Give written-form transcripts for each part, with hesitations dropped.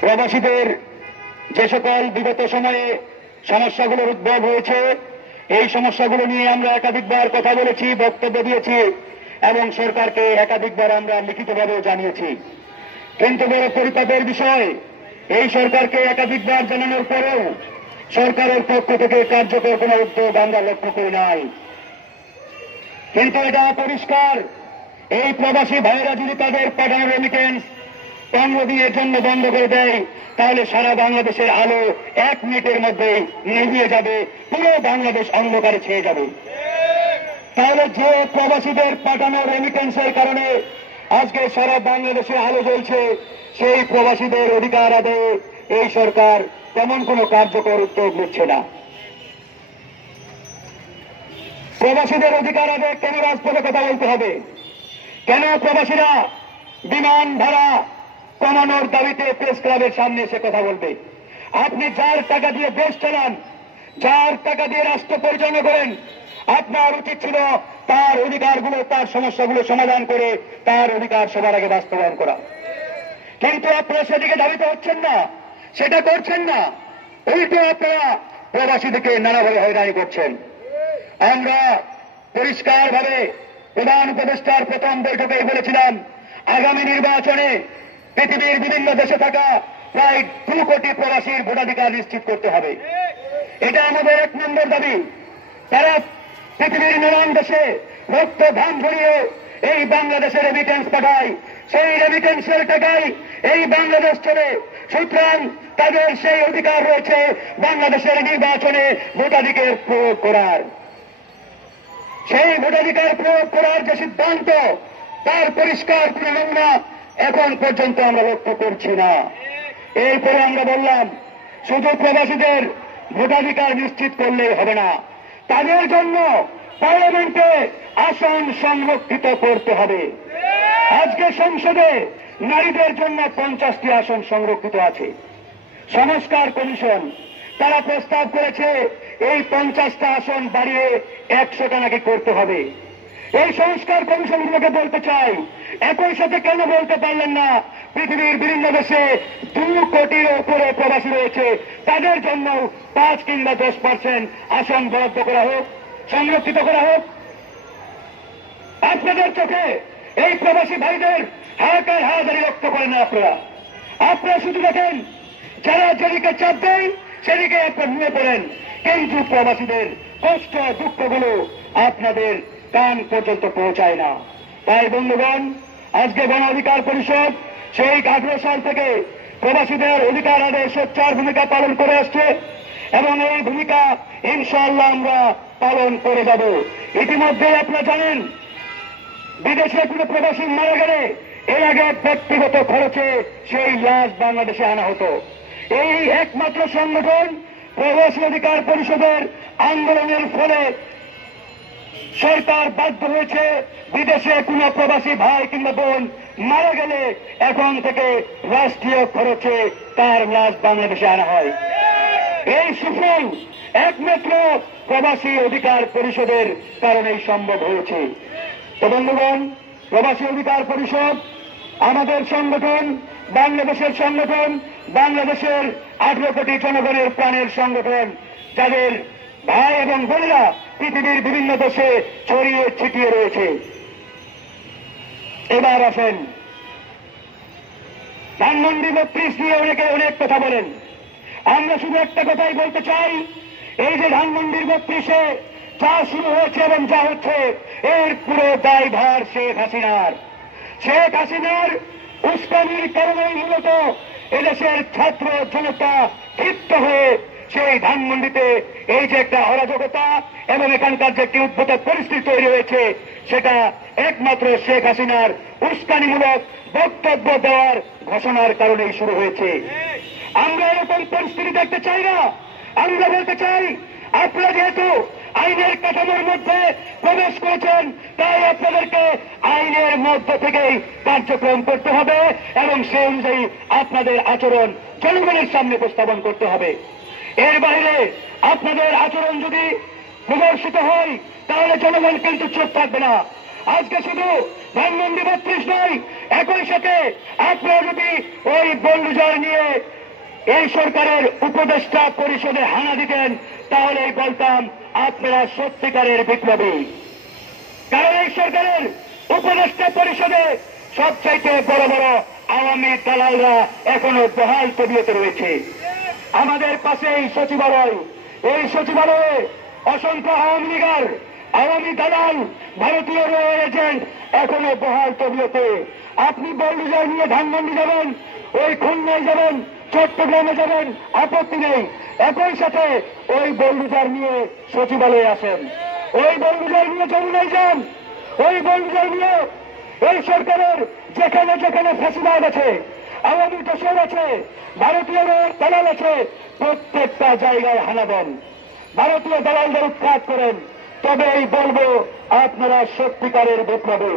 প্রবাসীদের যে সকল বিগত সময়ে সমস্যাগুলোর উদ্ভব হয়েছে, এই সমস্যাগুলো নিয়ে আমরা একাধিকবার কথা বলেছি, বক্তব্য দিয়েছি এবং সরকারকে একাধিকবার আমরা লিখিতভাবেও জানিয়েছি। কিন্তু বড় পরিতাপের বিষয়, এই সরকারকে একাধিকবার জানানোর পরেও সরকারের পক্ষ থেকে কার্যকর কোন উদ্যোগ আমরা লক্ষ্য করি নাই। কিন্তু এটা পরিষ্কার, এই প্রবাসী ভাইয়েরা যদি তাদের পাঠানো রেমিটেন্স 15 দিনের জন্য বন্ধ করে দেয়, তাহলে সারা বাংলাদেশের আলো 1 মিনিটের মধ্যে নিভিয়ে যাবে, পুরো বাংলাদেশ অন্ধকারে ছেয়ে যাবে। তাহলে যে প্রবাসীদের পাঠানো রেমিটেন্সের কারণে আজকে সারা বাংলাদেশে আলো জ্বলছে, সেই প্রবাসীদের অধিকার আদায়ে এই সরকার তেমন কোনো কার্যকর উদ্যোগ নিচ্ছে না। প্রবাসীদের অধিকার আদায়ে কেন রাজপথে কথা বলতে হবে? কেন প্রবাসীরা বিমান ভাড়া কমানোর দাবিতে প্রেস ক্লাবের সামনে এসে কথা বলবে? আপনি যার টাকা দিয়ে দেশ চালান, যার টাকা দিয়ে রাষ্ট্র পরিচালনা করেন, আপনার উচিত ছিল তার অধিকারগুলো, তার সমস্যাগুলো সমাধান করে তার অধিকার সবার আগে বাস্তবায়ন করা। কিন্তু আপনারা সেদিকে ধাবিত হচ্ছেন না, সেটা করছেন না। উল্টো আপনারা প্রবাসীদেরকে নানাভাবে হয়রানি করছেন। আমরা পরিষ্কারভাবে প্রধান উপদেষ্টার প্রথম বৈঠকে বলেছিলাম, আগামী নির্বাচনে পৃথিবীর বিভিন্ন দেশে থাকা প্রায় 2 কোটি প্রবাসীর ভোটাধিকার নিশ্চিত করতে হবে। এটা আমাদের 1 নম্বর দাবি। তারা পৃথিবীর নানান দেশে রক্ত ঘাম ঝরিয়ে এই বাংলাদেশে রেমিটেন্স পাঠায়, সেই রেমিটেন্সের টাকায় এই বাংলাদেশ চলে। সুতরাং তাদের সেই অধিকার রয়েছে বাংলাদেশের নির্বাচনে ভোটাধিকার প্রয়োগ করার। সেই ভোটাধিকার প্রয়োগ করার যে সিদ্ধান্ত, তার পরিষ্কার কোন নমুনা এখন পর্যন্ত আমরা লক্ষ্য করছি না। এরপরে আমরা বললাম, শুধু প্রবাসীদের ভোটাধিকার নিশ্চিত করলেই হবে না, তাদের জন্য পার্লামেন্টে আসন সংরক্ষিত করতে হবে। আজকে সংসদে নারীদের জন্য 50টি আসন সংরক্ষিত আছে। সংস্কার কমিশন তারা প্রস্তাব করেছে এই 50টা আসন বাড়িয়ে 100টা নাকি করতে হবে। এই সংস্কার কমিশনগুলোকে বলতে চাই, একই সাথে কেন বলতে পারলেন না পৃথিবীর বিভিন্ন দেশে 2 কোটির উপরে প্রবাসী রয়েছে, তাদের জন্য 5 কিংবা 10% আসন বরাদ্দ করা হোক, সংরক্ষিত করা হোক। আপনাদের চোখে এই প্রবাসী ভাইদের হাহাকার হাজারি রক্ত করেন না। আপনারা শুধু দেখেন যারা যেদিকে চাপ দেয় সেদিকে আপনার নিয়ে পড়েন, কিন্তু প্রবাসীদের কষ্ট দুঃখগুলো আপনাদের কান পর্যন্ত পৌঁছায় না। তাই বন্ধুগণ, আজকে গণ অধিকার পরিষদ সেই 18 সাল থেকে প্রবাসীদের অধিকার আদায়ে সোচ্চার ভূমিকা পালন করে আসছে এবং এই ভূমিকা ইনশাআল্লাহ আমরা পালন করে যাব। ইতিমধ্যে আপনারা জানেন, বিদেশে কোনো প্রবাসী মারা গেলে এর আগে ব্যক্তিগত খরচে সেই লাশ বাংলাদেশে আনা হতো। এই একমাত্র সংগঠন প্রবাসী অধিকার পরিষদের আন্দোলনের ফলে সরকার বাধ্য হয়েছে বিদেশে কোন প্রবাসী ভাই কিংবা বোন মারা গেলে এখন থেকে রাষ্ট্রীয় খরচে তার লাশ বাংলাদেশে আনা হয়। এই সুফল একমাত্র প্রবাসী অধিকার পরিষদের কারণেই সম্ভব হয়েছে। তো বন্ধুগণ, প্রবাসী অধিকার পরিষদ আমাদের সংগঠন, বাংলাদেশের সংগঠন, বাংলাদেশের 18 কোটি জনগণের প্রাণের সংগঠন, যাদের ভাই এবং বোনেরা পৃথিবীর বিভিন্ন দেশে ছড়িয়ে ছিটিয়ে রয়েছে। এবার আসেন, ধানমন্ডি 32 নিয়ে অনেকে অনেক কথা বলেন। আমরা শুধু একটা কথাই বলতে চাই, এই যে ধানমন্ডির 32-এ যা শুরু হয়েছে এবং যা হচ্ছে, এর পুরো দায়ভার শেখ হাসিনার। শেখ হাসিনার উস্কানির কারণেই মূলত এদেশের ছাত্র জনতা ক্ষিপ্ত হয়ে সেই ধানমন্ডিতে এই যে একটা অরাজকতা এবং এখানকার যে একটি উদ্ভূত পরিস্থিতি তৈরি হয়েছে, সেটা একমাত্র শেখ হাসিনার উস্কানিমূলক বক্তব্য দেওয়ার ঘোষণার কারণেই শুরু হয়েছে। আমরা এরকম পরিস্থিতি দেখতে চাই না। আমরা বলতে চাই, আপনারা যেহেতু আইনের কাঠামোর মধ্যে প্রবেশ করেছেন, তাই আপনাদেরকে আইনের মধ্য থেকেই কার্যক্রম করতে হবে এবং সেই অনুযায়ী আপনাদের আচরণ জনগণের সামনে উপস্থাপন করতে হবে। এর বাইরে আপনাদের আচরণ যদি প্রদর্শিত হয়, তাহলে জনগণ কিন্তু চুপ থাকবে না। আজকে শুধু ধানমন্ডি 32 নয়। একই সাথে আপনারা যদি ওই বুলডোজার নিয়ে এই সরকারের উপদেষ্টা পরিষদে হানা দিতেন তাহলেই বলতাম আপনারা সত্যিকারের বিপ্লবী। কারণ এই সরকারের উপদেষ্টা পরিষদে সবচাইতে বড় বড় আওয়ামী দালালরা এখনো বহাল তবিয়তে রয়েছে। আমাদের পাশে এই সচিবালয়, এই সচিবালয়ে অসংখ্য আওয়ামী লীগার, আওয়ামী দালাল, ভারতীয় রেল এজেন্ট এখনো বহাল তবিয়তে। আপনি বুলডোজার নিয়ে ধানমন্ডি যাবেন, ওই খুলনায় যাবেন, চট্টগ্রামে যাবেন, আপত্তি নেই। একই সাথে ওই বুলডোজার নিয়ে সচিবালয়ে আসেন, ওই বুলডোজার নিয়ে যমুনায় যান, ওই বুলডোজার নিয়ে এই সরকারের যেখানে যেখানে ফ্যাসিবাদ আছে, আওয়ামী দোসর আছে, ভারতীয় দালাল আছে, প্রত্যেকটা জায়গায় হানা দেন, ভারতীয় দালালদের উৎখাত করেন। তবেই বলবো আপনারা সত্যিকারের বিপ্লবী।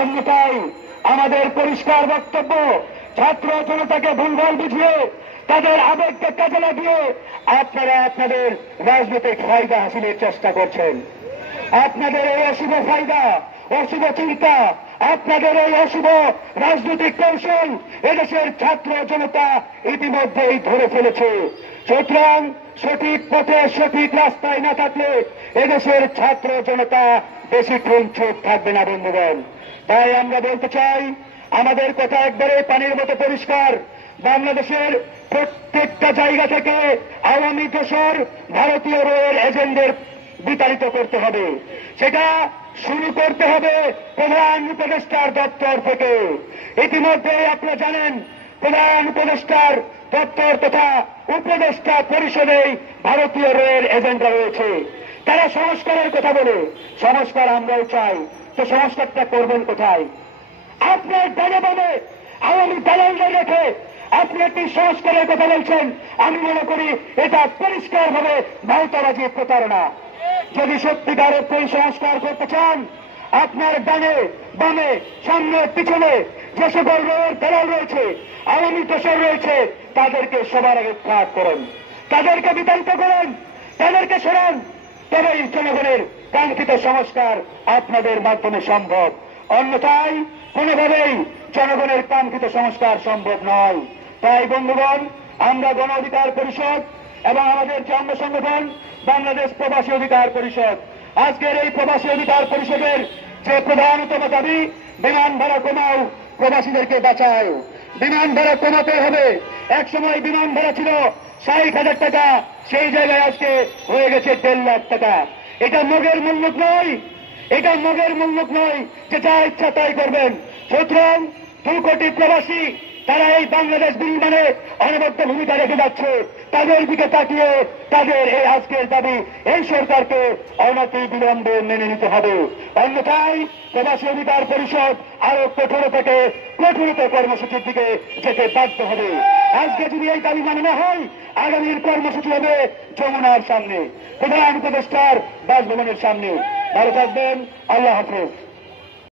অন্যথায় আমাদের পরিষ্কার বক্তব্য, ছাত্র জনতাকে ভুলভাল বুঝিয়ে তাদের আবেগকে কাজে লাগিয়ে আপনারা আপনাদের রাজনৈতিক ফায়দা হাসিলের চেষ্টা করছেন। আপনাদের এই অশুভ ফায়দা, অশুভ চিন্তা, আপনাদের এই অশুভ রাজনৈতিক কৌশল এদেশের ছাত্র জনতা ইতিমধ্যেই ধরে ফেলেছে। সুতরাং সঠিক পথে সঠিক রাস্তায় না থাকলে এদেশের ছাত্র জনতা বেশিক্ষণ চুপ থাকবে না বন্ধুগণ। তাই আমরা বলতে চাই, আমাদের কথা একবারে পানির মতো পরিষ্কার। বাংলাদেশের প্রত্যেকটা জায়গা থেকে আওয়ামী দোসর, ভারতীয় রেল এজেন্টদের বিতাড়িত করতে হবে। সেটা শুরু করতে হবে প্রধান উপদেষ্টার দপ্তর থেকে। ইতিমধ্যে আপনারা জানেন প্রধান উপদেষ্টার দপ্তর তথা উপদেষ্টা পরিষদেই ভারতীয় রেল এজেন্টরা রয়েছে। তারা সংস্কারের কথা বলে, সংস্কার আমরাও চাই, তো সংস্কারটা করবেন কোথায়? আপনার ডানে বামে আওয়ামী দালালদের রেখে আপনি একটি সংস্কারের কথা বলছেন। আমি মনে করি এটা পরিষ্কারভাবে ভাওতাবাজি, প্রতারণা। যদি সত্যিকারের এই সংস্কার করতে চান, আপনার ডানে বামে সামনে পিছনে যে সকল রেল দালাল রয়েছে, আওয়ামী দোসর রয়েছে, তাদেরকে সবার আগে উৎখাত করেন, তাদেরকে বিতাড়িত করেন, তাদেরকে সরান। তবেই জনগণের কাঙ্ক্ষিত সংস্কার আপনাদের মাধ্যমে সম্ভব। অন্যথায় কোনোভাবেই জনগণের কাঙ্ক্ষিত সংস্কার সম্ভব নয়। তাই বন্ধুগণ, আমরা গণ অধিকার পরিষদ এবং আমাদের যে অঙ্গ সংগঠন বাংলাদেশ প্রবাসী অধিকার পরিষদ, আজকের এই প্রবাসী অধিকার পরিষদের যে প্রধানতম দাবি, বিমান ভাড়া কমাও, প্রবাসীদেরকে বাঁচাও। বিমান ভাড়া কমাতে হবে। এক সময় বিমান ভাড়া ছিল 60,000 টাকা, সেই জায়গায় আজকে হয়ে গেছে 1.5 লাখ টাকা। এটা মগের মূল্য নয়, এটা মগের মূল্য নয় যে যা ইচ্ছা তাই করবেন। সুতরাং 2 কোটি প্রবাসী তারা এই বাংলাদেশ বিনির্মাণে অনবদ্য ভূমিকা রেখে যাচ্ছে। তাদের দিকে তাকিয়ে তাদের এই আজকের দাবি এই সরকারকে অনতি বিলম্বে মেনে নিতে হবে। অন্যথায় প্রবাসী অধিকার পরিষদ আরো কঠোর থেকে কঠোরতর কর্মসূচির দিকে যেতে বাধ্য হবে। আজকে যদি এই দাবি মানে না হয়, আগামীর কর্মসূচি হবে যমুনার সামনে, প্রধান উপদেষ্টার বাসভবনের সামনে। ভালো থাকবেন। আল্লাহ হাফেজ।